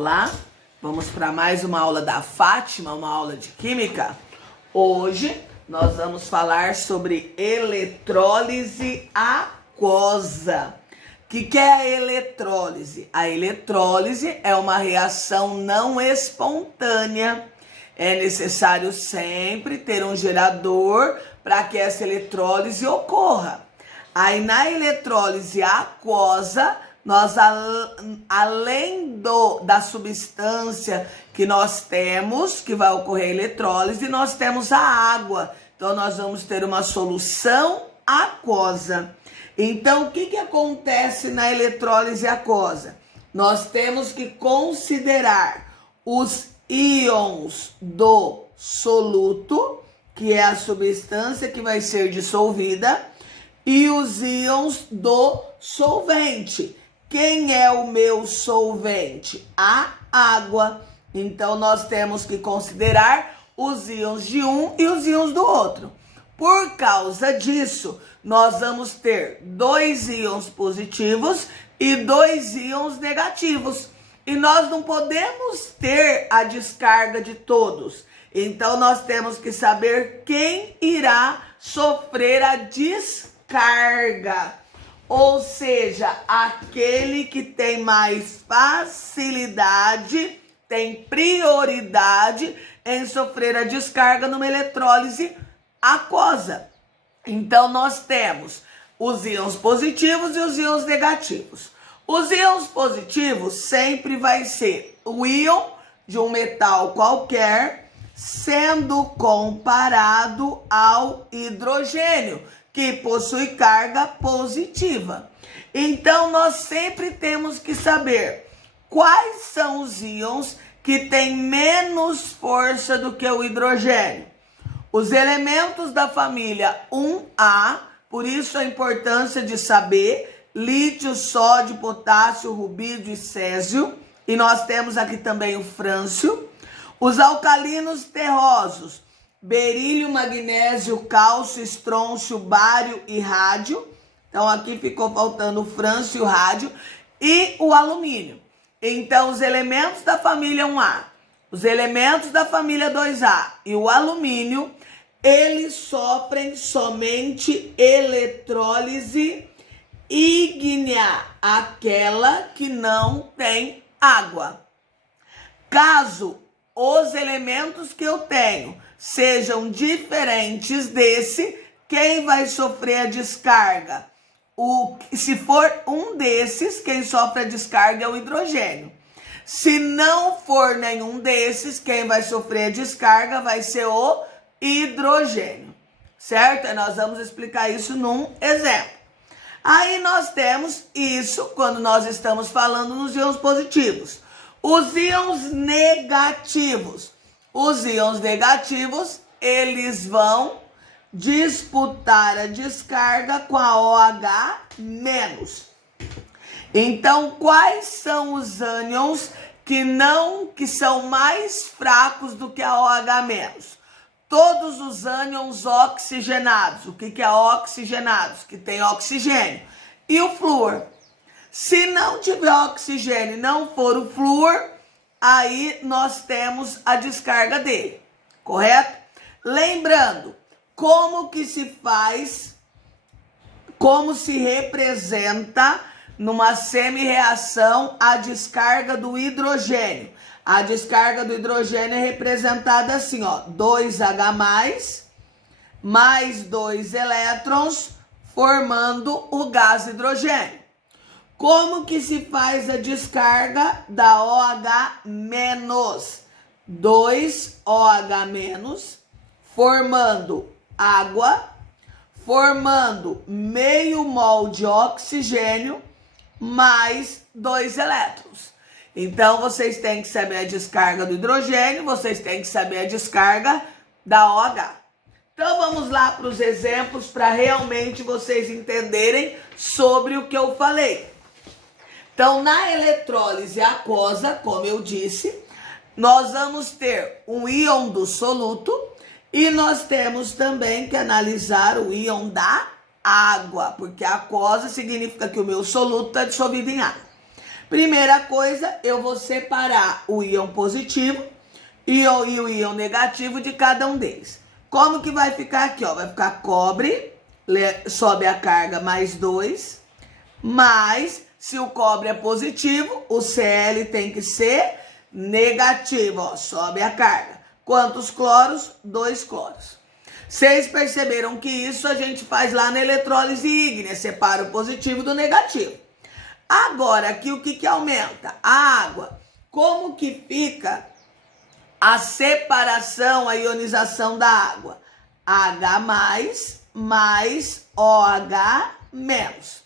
Olá, vamos para mais uma aula da Fátima, uma aula de Química. Hoje nós vamos falar sobre eletrólise aquosa. O que é a eletrólise? A eletrólise é uma reação não espontânea. É necessário sempre ter um gerador para que essa eletrólise ocorra. Aí na eletrólise aquosa, nós, além da substância que nós temos, que vai ocorrer a eletrólise, nós temos a água. Então, nós vamos ter uma solução aquosa. Então, o que acontece na eletrólise aquosa? Nós temos que considerar os íons do soluto, que é a substância que vai ser dissolvida, e os íons do solvente. Quem é o meu solvente? A água. Então, nós temos que considerar os íons de um e os íons do outro. Por causa disso, nós vamos ter 2 íons positivos e 2 íons negativos. E nós não podemos ter a descarga de todos. Então, nós temos que saber quem irá sofrer a descarga. Ou seja, aquele que tem mais facilidade, tem prioridade em sofrer a descarga numa eletrólise aquosa. Então, nós temos os íons positivos e os íons negativos. Os íons positivos sempre vai ser o íon de um metal qualquer sendo comparado ao hidrogênio, que possui carga positiva. Então, nós sempre temos que saber quais são os íons que têm menos força do que o hidrogênio. Os elementos da família 1A, por isso a importância de saber lítio, sódio, potássio, rubídio e césio. E nós temos aqui também o frâncio. Os alcalinos terrosos, berílio, magnésio, cálcio, estrôncio, bário e rádio. Então, aqui ficou faltando o frâncio e o rádio. E o alumínio. Então, os elementos da família 1A, os elementos da família 2A e o alumínio, eles sofrem somente eletrólise ígnea, aquela que não tem água. Caso os elementos que eu tenho sejam diferentes desse, quem vai sofrer a descarga? Se for um desses, quem sofre a descarga é o hidrogênio. Se não for nenhum desses, quem vai sofrer a descarga vai ser o hidrogênio, certo? E nós vamos explicar isso num exemplo. Aí nós temos isso quando nós estamos falando nos íons positivos. Os íons negativos. Os íons negativos, eles vão disputar a descarga com a OH-. Então, quais são os ânions que são mais fracos do que a OH-? Todos os ânions oxigenados. O que é oxigenados? Que tem oxigênio. E o flúor. Se não tiver oxigênio e não for o flúor, aí nós temos a descarga dele, correto? Lembrando, como que se faz, como se representa numa semi-reação a descarga do hidrogênio. A descarga do hidrogênio é representada assim, ó, 2H+, mais 2 elétrons, formando o gás hidrogênio. Como que se faz a descarga da OH-? 2OH-, formando água, formando meio mol de oxigênio, mais 2 elétrons. Então, vocês têm que saber a descarga do hidrogênio, vocês têm que saber a descarga da OH. Então, vamos lá para os exemplos para realmente vocês entenderem sobre o que eu falei. Então, na eletrólise aquosa, como eu disse, nós vamos ter um íon do soluto e nós temos também que analisar o íon da água, porque aquosa significa que o meu soluto está dissolvido em água. Primeira coisa, eu vou separar o íon positivo e o íon negativo de cada um deles. Como que vai ficar aqui, ó? Vai ficar cobre, sobe a carga mais 2, mais, se o cobre é positivo, o Cl tem que ser negativo, ó, sobe a carga. Quantos cloros? 2 cloros. Vocês perceberam que isso a gente faz lá na eletrólise ígnea, separa o positivo do negativo. Agora, aqui o que aumenta? A água. Como que fica a separação, a ionização da água? H mais OH menos.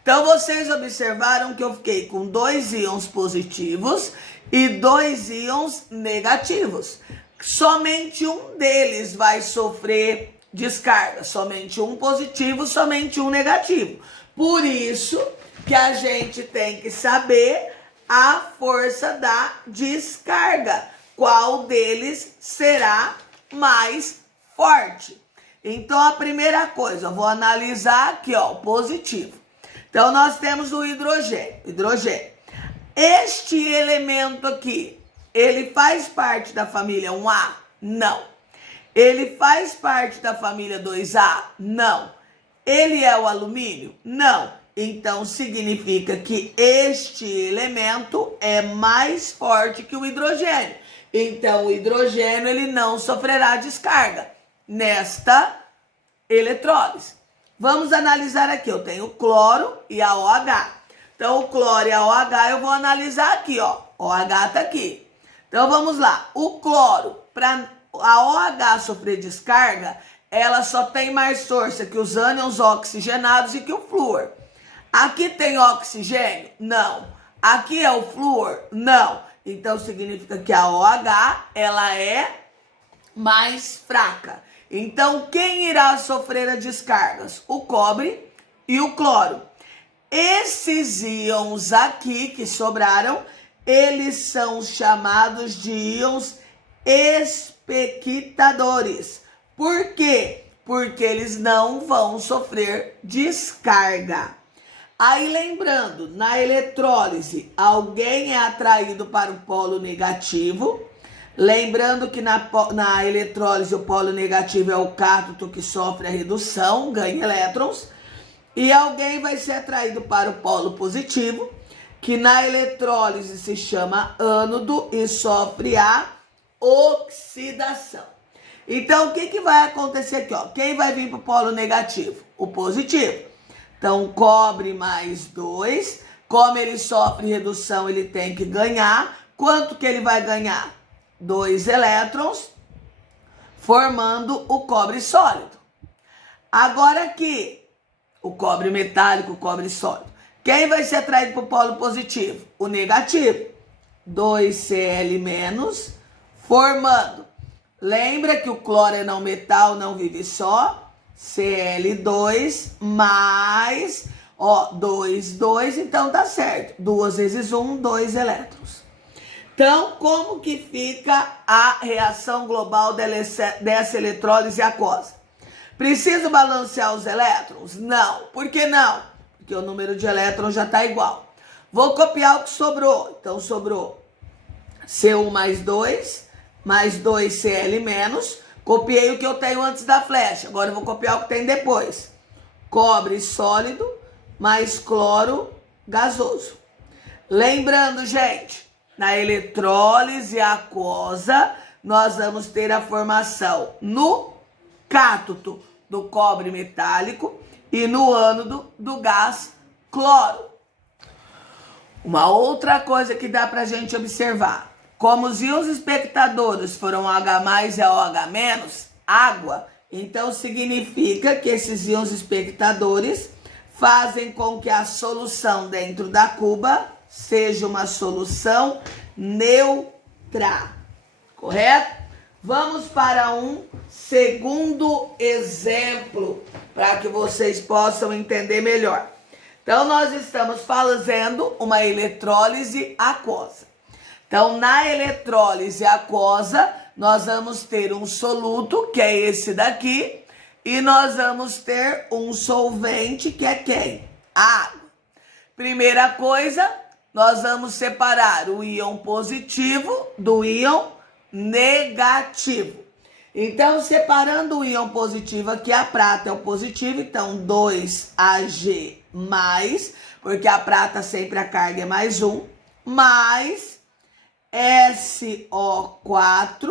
Então, vocês observaram que eu fiquei com 2 íons positivos e 2 íons negativos. Somente um deles vai sofrer descarga. Somente um positivo, somente um negativo. Por isso que a gente tem que saber a força da descarga. Qual deles será mais forte? Então, a primeira coisa, eu vou analisar aqui, ó, o positivo. Então, nós temos o hidrogênio. Este elemento aqui, ele faz parte da família 1A? Não. Ele faz parte da família 2A? Não. Ele é o alumínio? Não. Então, significa que este elemento é mais forte que o hidrogênio. Então, o hidrogênio ele não sofrerá descarga nesta eletrólise. Vamos analisar aqui. Eu tenho o cloro e a OH. Então, o cloro e a OH eu vou analisar aqui, ó. OH tá aqui. Então, vamos lá. O cloro, para a OH sofrer descarga, ela só tem mais força que os ânions oxigenados e que o flúor. Aqui tem oxigênio? Não. Aqui é o flúor? Não. Então, significa que a OH, ela é mais fraca. Então, quem irá sofrer as descargas? O cobre e o cloro. Esses íons aqui que sobraram, eles são chamados de íons expectadores. Por quê? Porque eles não vão sofrer descarga. Aí lembrando, na eletrólise, alguém é atraído para o polo negativo. Lembrando que na eletrólise o polo negativo é o cátodo que sofre a redução, ganha elétrons. E alguém vai ser atraído para o polo positivo, que na eletrólise se chama ânodo e sofre a oxidação. Então, o que vai acontecer aqui? Ó? Quem vai vir para o polo negativo? O positivo. Então, cobre mais 2. Como ele sofre redução, ele tem que ganhar. Quanto que ele vai ganhar? 2 elétrons, formando o cobre sólido. Agora aqui, o cobre metálico, o cobre sólido. Quem vai ser atraído para o polo positivo? O negativo. 2Cl-, formando. Lembra que o cloro é não metal, não vive só. Cl2 mais, ó, 2, então tá certo. 2 vezes 1, 2 elétrons. Então, como que fica a reação global dessa eletrólise aquosa? Preciso balancear os elétrons? Não. Por que não? Porque o número de elétrons já está igual. Vou copiar o que sobrou. Então, sobrou C1 mais 2Cl-. Copiei o que eu tenho antes da flecha. Agora eu vou copiar o que tem depois. Cobre sólido mais cloro gasoso. Lembrando, gente, na eletrólise aquosa, nós vamos ter a formação no cátodo do cobre metálico e no ânodo do gás cloro. Uma outra coisa que dá pra gente observar. Como os íons espectadores foram H+ e OH-, água, então significa que esses íons espectadores fazem com que a solução dentro da cuba seja uma solução neutra, correto? Vamos para um segundo exemplo, para que vocês possam entender melhor. Então, nós estamos fazendo uma eletrólise aquosa. Então, na eletrólise aquosa, nós vamos ter um soluto, que é esse daqui, e nós vamos ter um solvente, que é quem? A água. Primeira coisa, nós vamos separar o íon positivo do íon negativo. Então, separando o íon positivo aqui, a prata é o positivo, então 2Ag+, porque a prata sempre a carga é mais 1, mais SO4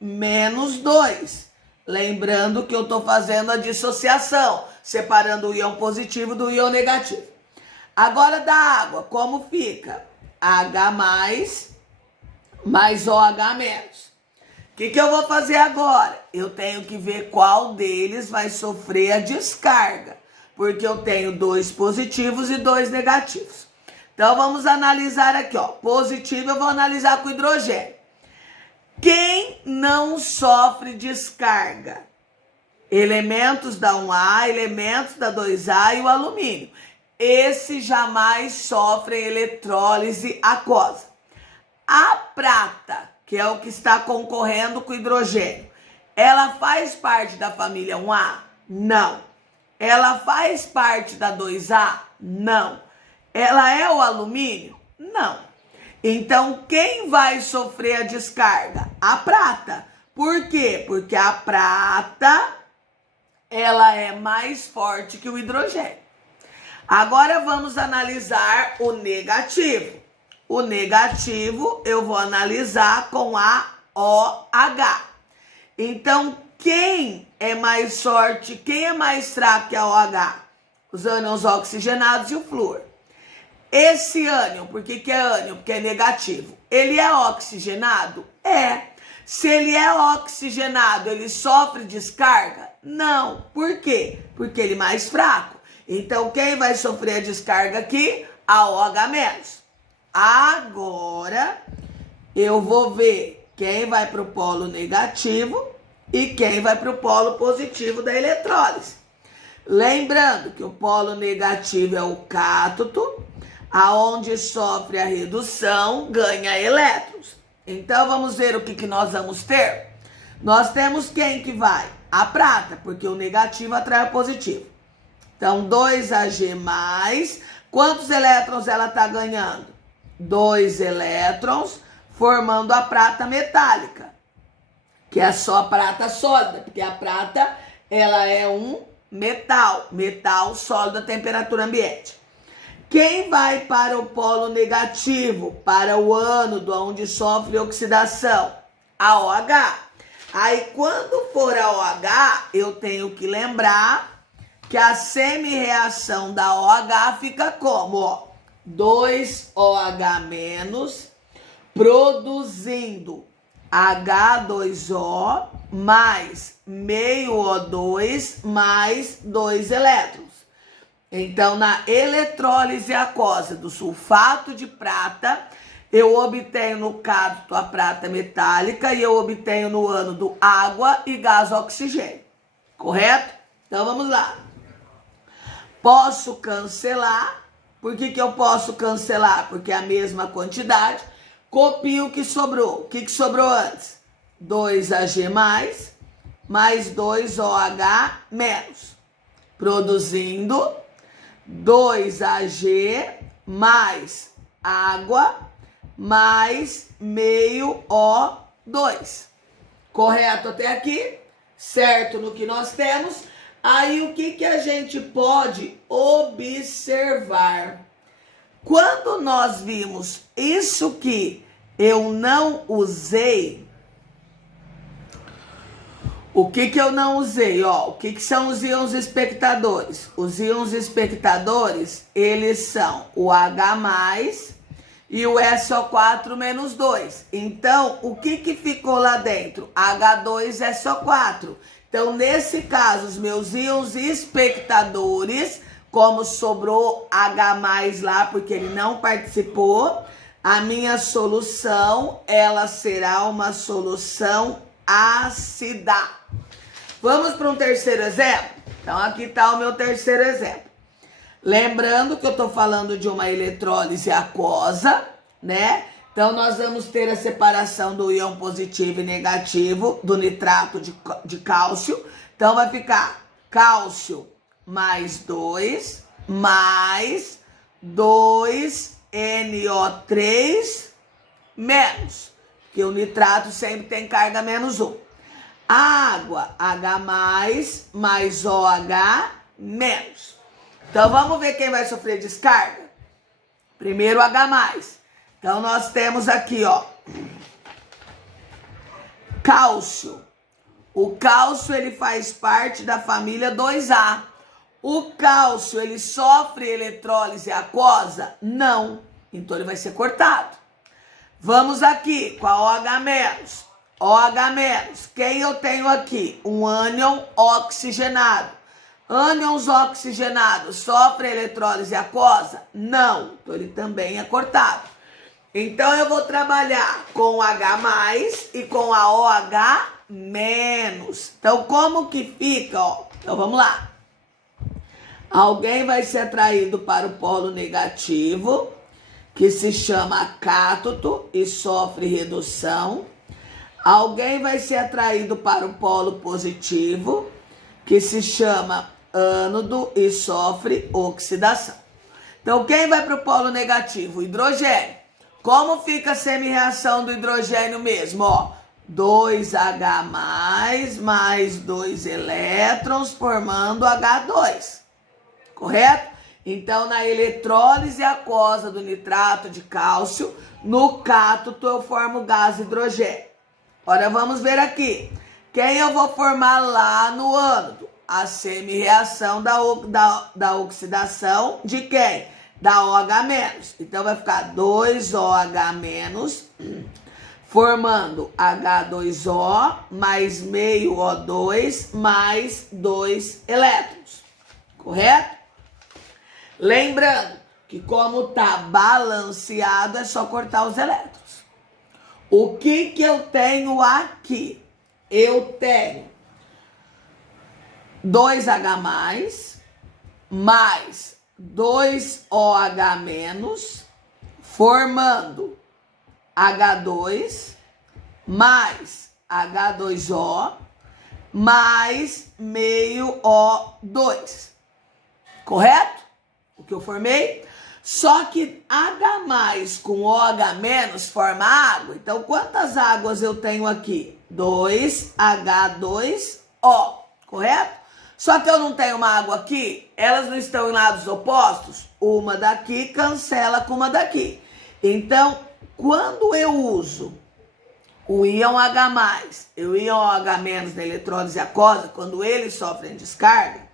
menos 2. Lembrando que eu estou fazendo a dissociação, separando o íon positivo do íon negativo. Agora da água, como fica? H mais OH-. O que eu vou fazer agora? Eu tenho que ver qual deles vai sofrer a descarga, porque eu tenho 2 positivos e 2 negativos. Então, vamos analisar aqui, ó. Positivo eu vou analisar com hidrogênio. Quem não sofre descarga? Elementos da 1A, elementos da 2A e o alumínio. Esses jamais sofrem eletrólise aquosa. A prata, que é o que está concorrendo com o hidrogênio, ela faz parte da família 1A? Não. Ela faz parte da 2A? Não. Ela é o alumínio? Não. Então, quem vai sofrer a descarga? A prata. Por quê? Porque a prata, ela é mais forte que o hidrogênio. Agora, vamos analisar o negativo. O negativo eu vou analisar com a OH. Então, quem é mais forte, quem é mais fraco que a OH? Os ânions oxigenados e o flúor. Esse ânion, por que é ânion? Porque é negativo. Ele é oxigenado? É. Se ele é oxigenado, ele sofre descarga? Não. Por quê? Porque ele é mais fraco. Então, quem vai sofrer a descarga aqui? A OH-. Agora, eu vou ver quem vai para o polo negativo e quem vai para o polo positivo da eletrólise. Lembrando que o polo negativo é o cátodo, aonde sofre a redução, ganha elétrons. Então, vamos ver o que nós vamos ter. Nós temos quem que vai? A prata, porque o negativo atrai o positivo. Então, 2Ag+, quantos elétrons ela está ganhando? 2 elétrons, formando a prata metálica, que é só prata sólida, porque a prata, ela é um metal sólido a temperatura ambiente. Quem vai para o polo negativo, para o ânodo, onde sofre oxidação? A OH. Aí, quando for a OH, eu tenho que lembrar que a semi-reação da OH fica como? Ó, 2OH- produzindo H2O mais meio O2 mais 2 elétrons. Então, na eletrólise aquosa do sulfato de prata, eu obtenho no cátodo a prata metálica e eu obtenho no ânodo água e gás oxigênio. Correto? Então, vamos lá. Posso cancelar. Por que eu posso cancelar? Porque é a mesma quantidade. Copio o que sobrou. O que sobrou antes? 2Ag+, mais 2OH-. Produzindo 2Ag mais água mais meio O2. Correto até aqui? Certo no que nós temos? Aí o que a gente pode observar? Quando nós vimos isso que eu não usei, o que eu não usei? Ó, o que são os íons espectadores? Os íons espectadores, eles são o H+, e o SO4-2. Então, o que ficou lá dentro? H2SO4. Então, nesse caso, os meus íons espectadores, como sobrou H+ lá, porque ele não participou, a minha solução, ela será uma solução ácida. Vamos para um terceiro exemplo? Então, aqui está o meu terceiro exemplo. Lembrando que eu estou falando de uma eletrólise aquosa, né? Então, nós vamos ter a separação do íon positivo e negativo do nitrato de cálcio. Então, vai ficar cálcio mais 2, mais 2 NO3 menos, que o nitrato sempre tem carga menos 1. Água, H+, mais OH menos. Então, vamos ver quem vai sofrer descarga? Primeiro, H+. Então, nós temos aqui, ó, cálcio. O cálcio, ele faz parte da família 2A. O cálcio, ele sofre eletrólise aquosa? Não. Então, ele vai ser cortado. Vamos aqui com a OH-. OH-. Quem eu tenho aqui? Um ânion oxigenado. Ânions oxigenados sofrem eletrólise aquosa? Não. Então, ele também é cortado. Então, eu vou trabalhar com o H+, e com a OH-. Então, como que fica? Ó? Então, vamos lá. Alguém vai ser atraído para o polo negativo, que se chama cátodo e sofre redução. Alguém vai ser atraído para o polo positivo, que se chama ânodo e sofre oxidação. Então, quem vai para o polo negativo? O hidrogênio. Como fica a semi-reação do hidrogênio mesmo? Ó, 2H+, mais 2 elétrons, formando H2. Correto? Então, na eletrólise aquosa do nitrato de cálcio, no cátodo eu formo gás hidrogênio. Agora, vamos ver aqui. Quem eu vou formar lá no ânodo? A semi-reação da oxidação de quem? Da OH-. Então, vai ficar 2OH-, formando H2O, mais meio O2, mais 2 elétrons. Correto? Lembrando que como tá balanceado, é só cortar os elétrons. O que eu tenho aqui? Eu tenho 2H+, mais 2OH-, formando H2, mais H2O, mais meio O2. Correto? O que eu formei? Só que H+ com OH- forma água. Então, quantas águas eu tenho aqui? 2H2O, correto? Só que eu não tenho uma água aqui, elas não estão em lados opostos? Uma daqui cancela com uma daqui. Então, quando eu uso o íon H+, e o íon OH- na eletrólise aquosa, quando eles sofrem descarga,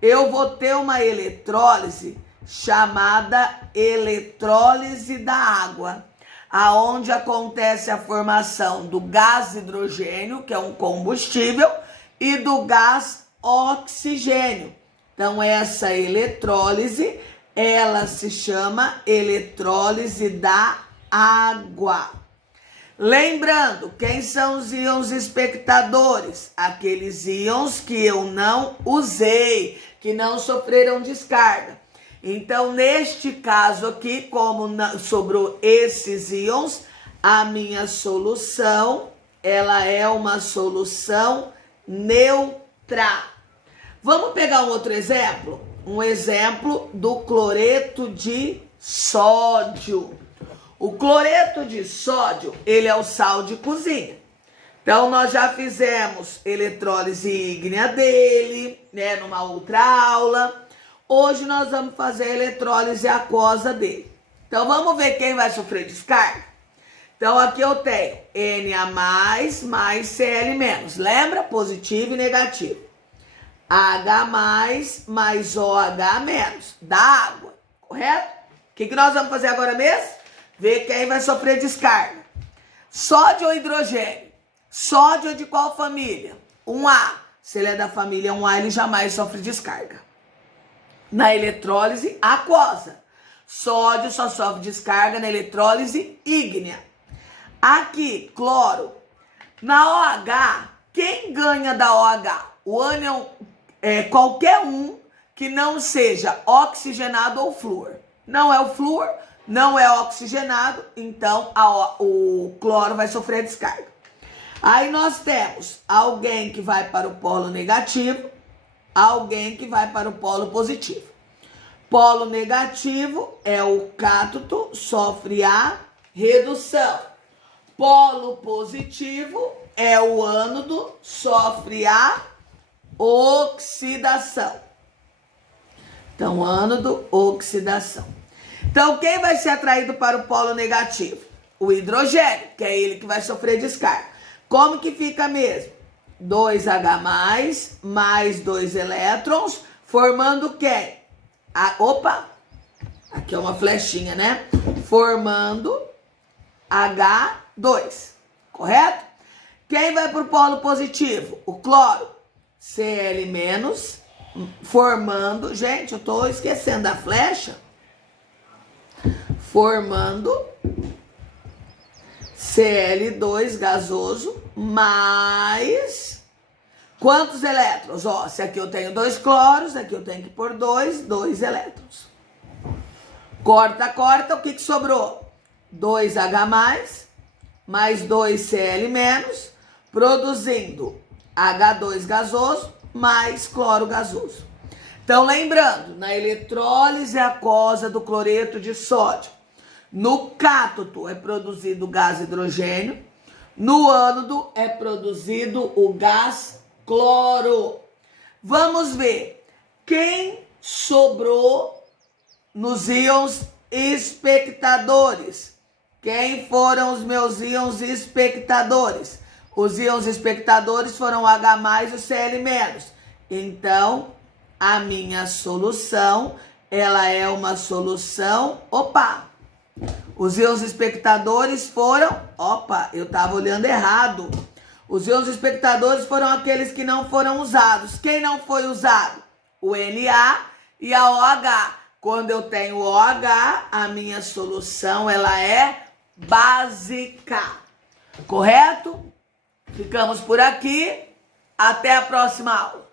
eu vou ter uma eletrólise chamada eletrólise da água, aonde acontece a formação do gás hidrogênio, que é um combustível, e do gás oxigênio. Então, essa eletrólise, ela se chama eletrólise da água. Lembrando, quem são os íons espectadores? Aqueles íons que eu não usei, que não sofreram descarga. Então, neste caso aqui, como sobrou esses íons, a minha solução, ela é uma solução neutra. Vamos pegar um outro exemplo? Um exemplo do cloreto de sódio. O cloreto de sódio, ele é o sal de cozinha. Então, nós já fizemos eletrólise ígnea dele, né, numa outra aula. Hoje nós vamos fazer a eletrólise aquosa dele. Então, vamos ver quem vai sofrer descarga? Então, aqui eu tenho Na+, mais Cl-. Lembra? Positivo e negativo. H+, mais OH-, da água. Correto? O que nós vamos fazer agora mesmo? Ver quem vai sofrer descarga. Sódio ou hidrogênio? Sódio é de qual família? 1A. Se ele é da família 1A, ele jamais sofre descarga. Na eletrólise aquosa. Sódio só sofre descarga na eletrólise ígnea. Aqui, cloro. Na OH, quem ganha da OH? O ânion, qualquer um que não seja oxigenado ou flúor. Não é o flúor, não é oxigenado, então o cloro vai sofrer descarga. Aí nós temos alguém que vai para o polo negativo, alguém que vai para o polo positivo. Polo negativo é o cátodo, sofre a redução. Polo positivo é o ânodo, sofre a oxidação. Então, ânodo, oxidação. Então, quem vai ser atraído para o polo negativo? O hidrogênio, que é ele que vai sofrer descarga. Como que fica mesmo? 2H+, mais 2 elétrons, formando quem? Opa! Aqui é uma flechinha, né? Formando H2, correto? Quem vai para o polo positivo? O cloro, Cl-, formando... Gente, eu tô esquecendo da flecha. Formando Cl2 gasoso, mais... Quantos elétrons? Ó, se aqui eu tenho 2 cloros, aqui eu tenho que pôr 2 elétrons. Corta, corta, o que sobrou? 2H+, mais 2Cl-, produzindo H2 gasoso, mais cloro gasoso. Então, lembrando, na eletrólise aquosa do cloreto de sódio, no cátodo é produzido o gás hidrogênio, no ânodo é produzido o gás cloro. Vamos ver quem sobrou nos íons espectadores. Quem foram os meus íons espectadores? Os íons espectadores foram o H+, e o Cl-. Então, a minha solução, ela é uma solução... Opa! Os íons espectadores foram... Opa, eu estava olhando errado. Os íons espectadores foram aqueles que não foram usados. Quem não foi usado? O Na e a OH. Quando eu tenho OH, a minha solução ela é básica. Correto? Ficamos por aqui. Até a próxima aula.